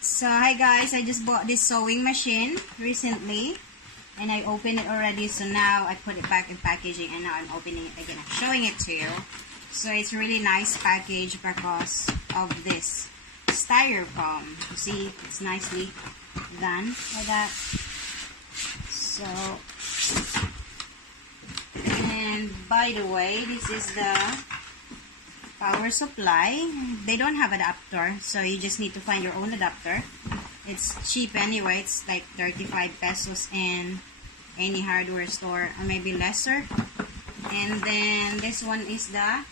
So hi guys, I just bought this sewing machine recently and I opened it already, so now I put it back in packaging and now I'm opening it again. I'm showing it to you. So it's a really nice package because of this styrofoam. You see, it's nicely done like that. So, and by the way, this is the power supply. They don't have adapter, so you just need to find your own adapter. It's cheap anyway. It's like 35 pesos in any hardware store, or maybe lesser. And then this one is the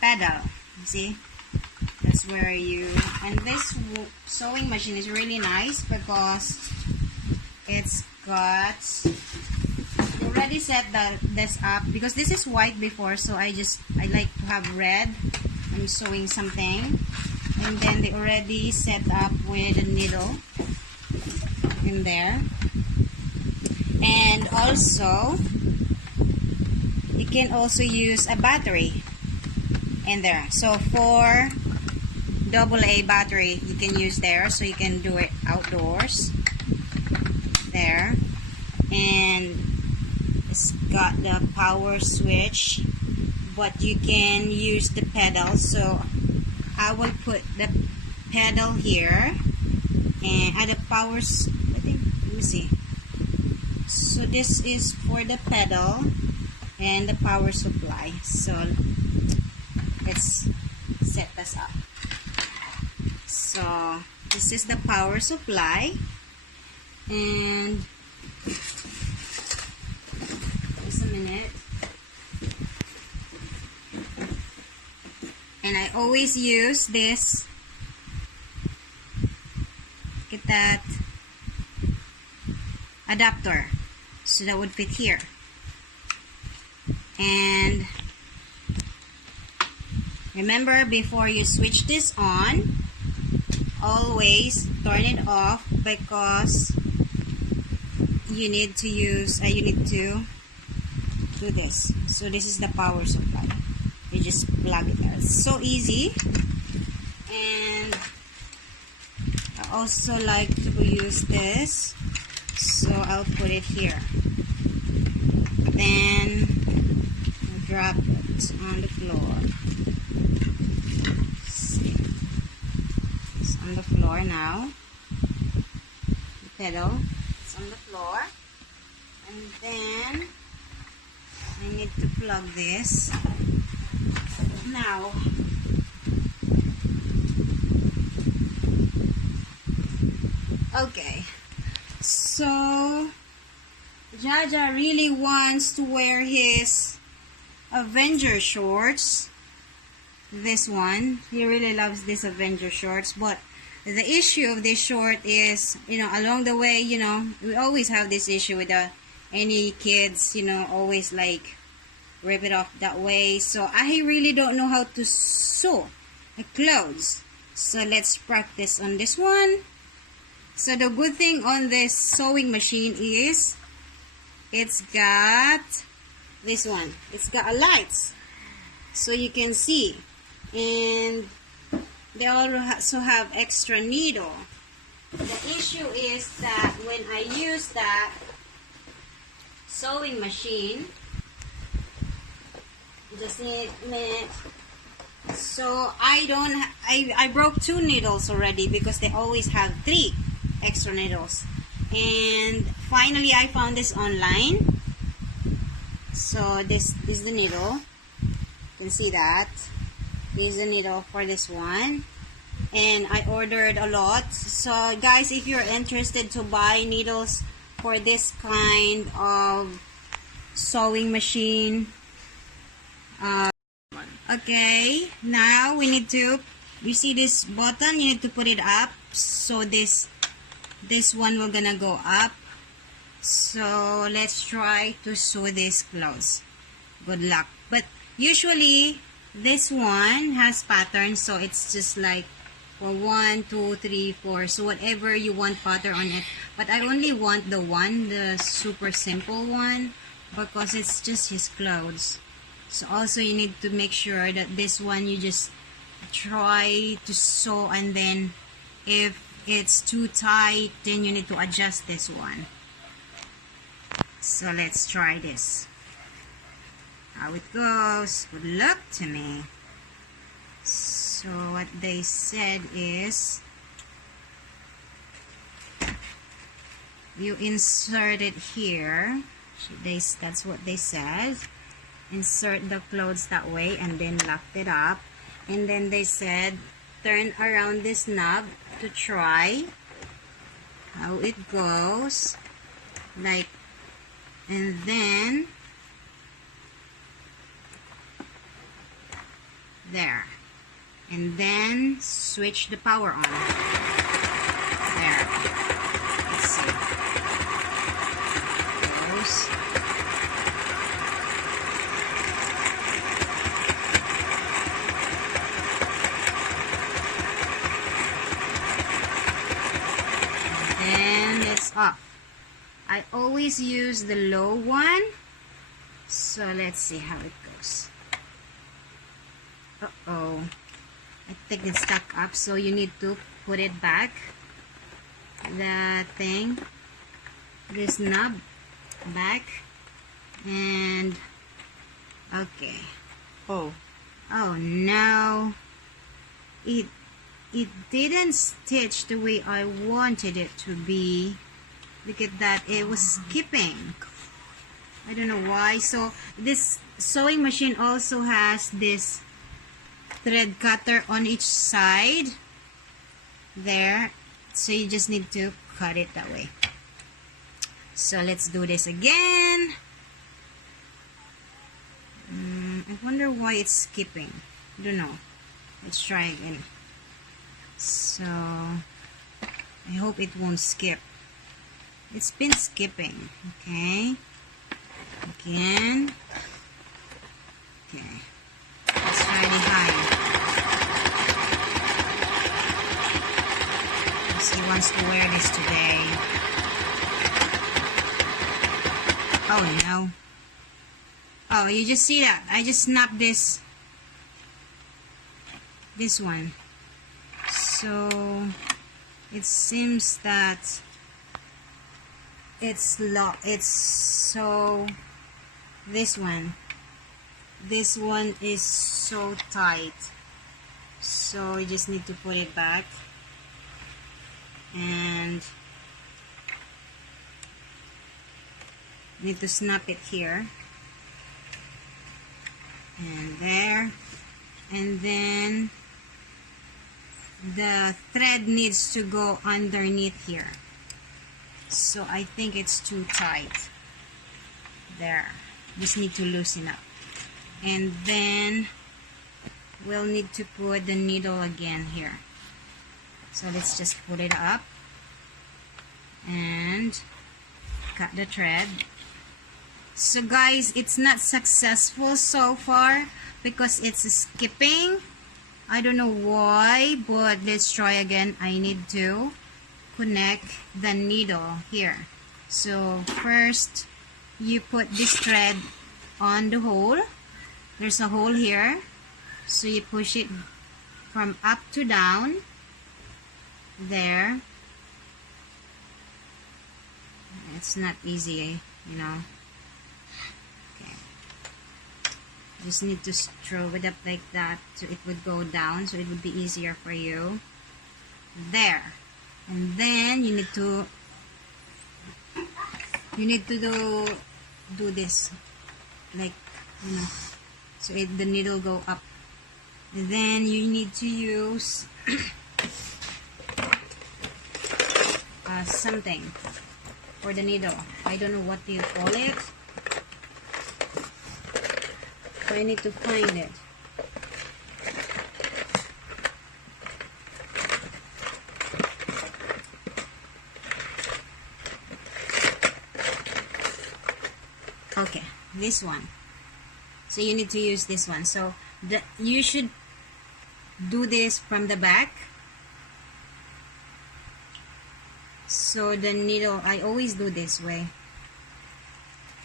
pedal. You see, that's where you, and this sewing machine is really nice because it's got, already set this up because this is white before, so I like to have red. I'm sewing something, and then they already set up with a needle in there, and also you can also use a battery in there. So for AA battery you can use there, so you can do it outdoors there. And it's got the power switch, but you can use the pedal. So I will put the pedal here and add the power. I think, let me see. So this is for the pedal and the power supply. So let's set this up. So this is the power supply, and just a minute. And I always use this, get that adapter, so that would fit here. And remember, before you switch this on, always turn it off, because you need to use, you need to do this. So this is the power supply. You just plug it there. It's so easy. And I also like to use this, so I'll put it here. Then I'll drop it on the floor. See. It's on the floor now. The pedal is on the floor. And then I need to plug this now. Okay, so Jaja really wants to wear his Avenger shorts. This one, he really loves this Avenger shorts, but the issue of this short is, along the way, we always have this issue with any kids, always like rip it off that way. So I really don't know how to sew the clothes. So let's practice on this one. So the good thing on this sewing machine is it's got this one. It's got a lights, so you can see. And they also have extra needle. The issue is that when I use that sewing machine, just need a minute. So I broke 2 needles already because they always have 3 extra needles. And finally I found this online. So this is the needle. You can see that. This is the needle for this one. And I ordered a lot. So guys, if you're interested to buy needles for this kind of sewing machine, okay, now we need to, you see this button, you need to put it up, so this one will gonna go up. So let's try to sew this close. Good luck. But usually this one has patterns, so it's just like for 1, 2, 3, 4, so whatever you want pattern on it. But I only want the super simple one, because it's just his clothes. So also you need to make sure that this one you just try to sew, and then if it's too tight, then you need to adjust this one. So let's try this, how it goes. Good luck to me. So what they said is you insert it here. That's what they said. Insert the clothes that way and then lock it up. And then they said turn around this knob to try how it goes, like, and then there, and then switch the power on. There, let's see. Goes. Off. I always use the low one, so let's see how it goes. Uh-oh, I think it's stuck up, so you need to put it back, the thing, this knob back, and okay. Oh no, it didn't stitch the way I wanted it to be. Look at that, it was skipping. I don't know why. So this sewing machine also has this thread cutter on each side there, so you just need to cut it that way. So let's do this again. I wonder why it's skipping. I don't know. Let's try again. So I hope it won't skip. It's been skipping. Okay. Again. Okay. Let's try the high. He wants to wear this today. Oh no. Oh, you just see that? I just snapped this one. So it seems that it's so this one is so tight, so you just need to put it back and need to snap it here and there, and then the thread needs to go underneath here. So I think it's too tight. There. Just need to loosen up. And then we'll need to put the needle again here. So let's just put it up and cut the thread. So guys, it's not successful so far because it's skipping. I don't know why, but let's try again. I need to connect the needle here. So first you put this thread on the hole. There's a hole here, so you push it from up to down there. It's not easy, you know. Okay, just need to throw it up like that so it would go down, so it would be easier for you. There. And then you need to do this, like, you know, so the needle go up. And then you need to use something for the needle. I don't know what you call it, so I need to find it. Okay, this one. So you need to use this one. So you should do this from the back. So the needle, I always do this way.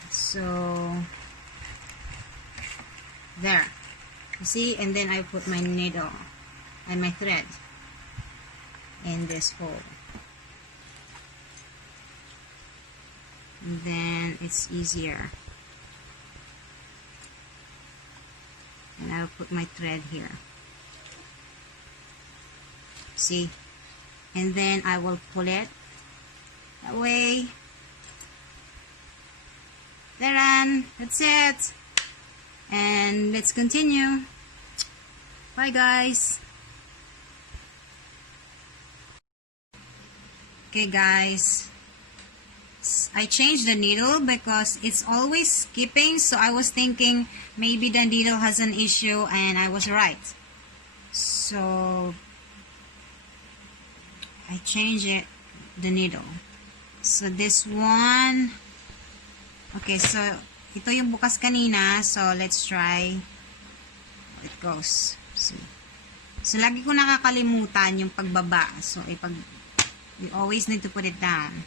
So there. You see? And then I put my needle and my thread in this hole. And then it's easier. And I'll put my thread here. See? And then I will pull it that way. There, that's it. And let's continue. Bye, guys. Okay, guys. I changed the needle because it's always skipping, so I was thinking maybe the needle has an issue, and I was right. So I changed it, the needle. So this one, okay, so ito yung bukas kanina, so let's try how it goes. So lagi ko nakakalimutan yung pagbaba, so you always need to put it down.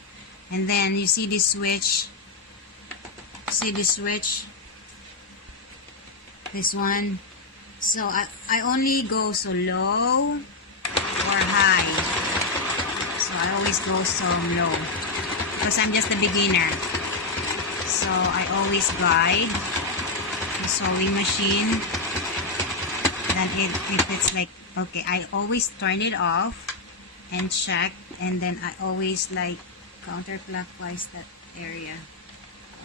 And then you see this switch. See this switch? This one. So I only go so low or high. So I always go so low because I'm just a beginner. So I always guide the sewing machine. Then if it's like, okay, I always turn it off and check, and then I always like counterclockwise that area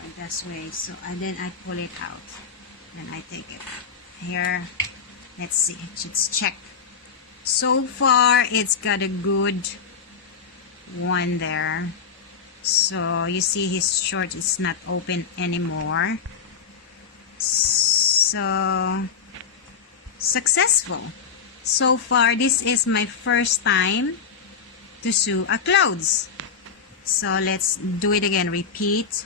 or this way. So then I pull it out, then I take it here. Let's see, let's check. So far it's got a good one there. So you see his short is not open anymore. So successful. So far this is my first time to sew a clothes. So let's do it again, repeat,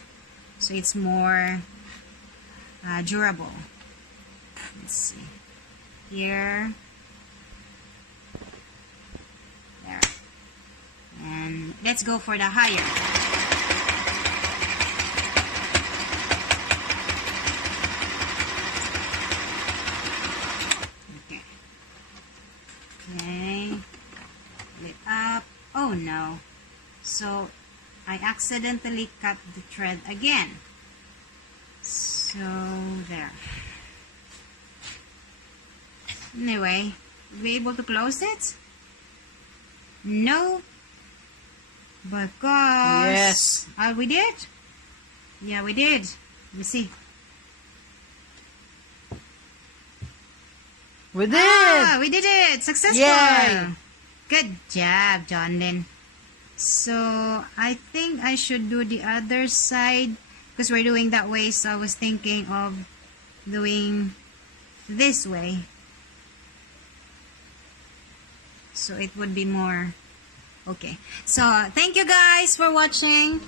so it's more durable. Let's see, here, there, and let's go for the higher. Okay, okay, pull it up. Oh no, so I accidentally cut the thread again. So there. Anyway, were we able to close it? No. Because yes. We did? Yeah, we did. Let me see. We did! We did it! Successful! Yay! Good job, John Lynn. So I think I should do the other side because we're doing that way, so I was thinking of doing this way, so it would be more okay. So thank you guys for watching.